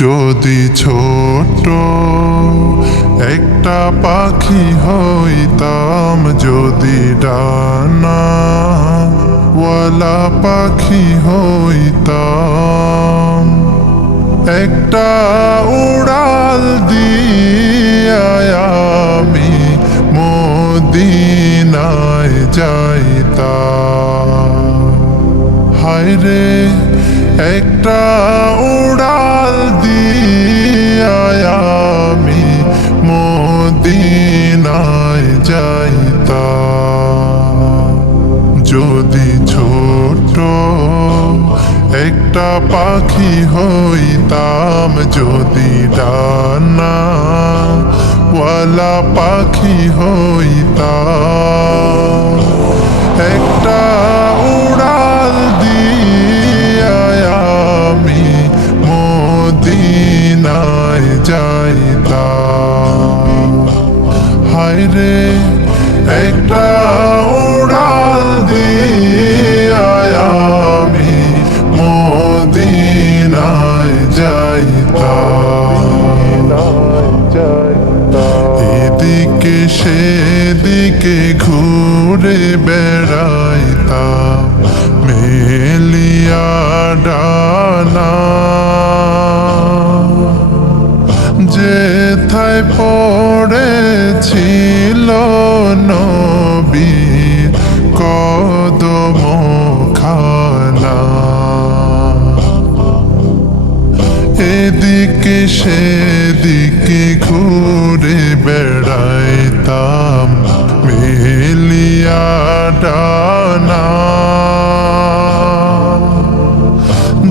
যদি ছোট একটা পাখি হইতাম, যদি ডানাওয়ালা পাখি হইতাম, একটা উড়াল দিয়া আমি মদিনায় যাইতাম। হায়রে একটা উড়াল দিয়া আমি মদিনায় যাইতাম। যদি ছোট একটা পাখি হইতাম, যদি ডানাওয়ালা পাখি হইতাম, একটা উড়াল দিয়া আমি মদিনায় যাইতাম। হায়রে একটা উড়াল দিয়া আমি মদিনায় যাইতাম। এদিকে সেদিকে ঘুরে বেড়াইতাম মেলিয়া ডানা, যেথায় পড়েছিল নবীর কদমখানা। এদিকে সেদিকে ঘুরে বেড়াইতাম মেলিয়া ডানা,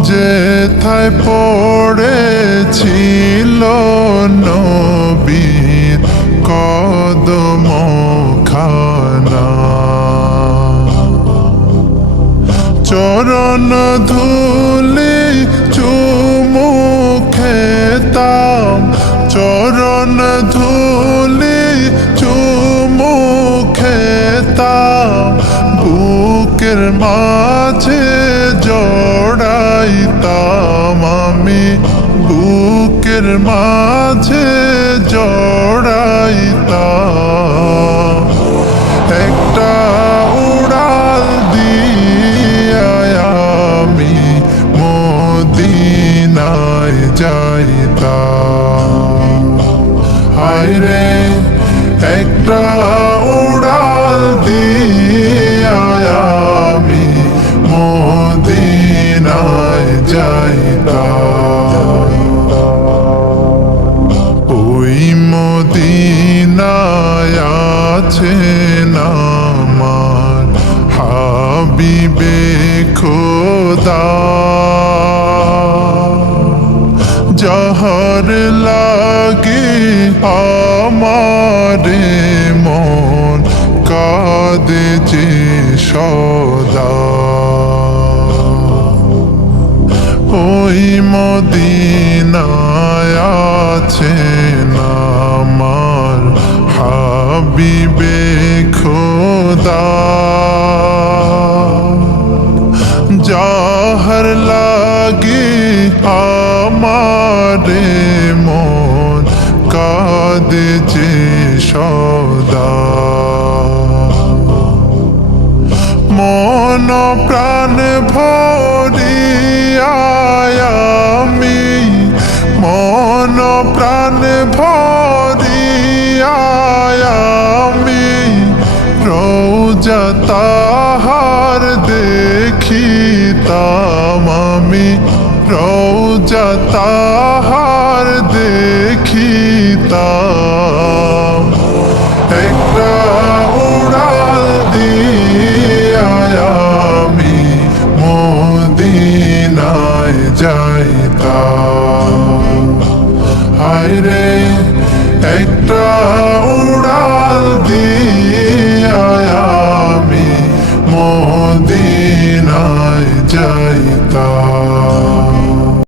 যেথায় পড়েছিল নবীর কদমখানা। চরণ ধুলি চুমু খেতাম, চরণ ধুলি চুমু খেতাম, বুকের মাঝে জড়াইতাম আমি, বুকের মাঝে জড়াইতাম। একটা উড়াল দিয়া আমি মদিনায় যাইতাম। হায়রে একটা উড়াল দিয়া আমি মদিনায় যাইতাম। ওই মদিনায় আছেন আমার হাবিবে খোদা, যাহার লাগে আমারে মন কাঁদে যে সদা। ওই মদিনায় আছেন আমার হাবিবে খোদা, যাহার লাগে আমারে মন কাঁদে যে সদা। মন প্রাণ ভরিয়া আমি, মন প্রাণ ভরিয়া আমি রোজা তাহার দেখিতাম আমি, রোজা তাহার দেখিতাম। একটা উড়াল দিয়া আমি মদিনায় যাইতাম। হায়রে একটা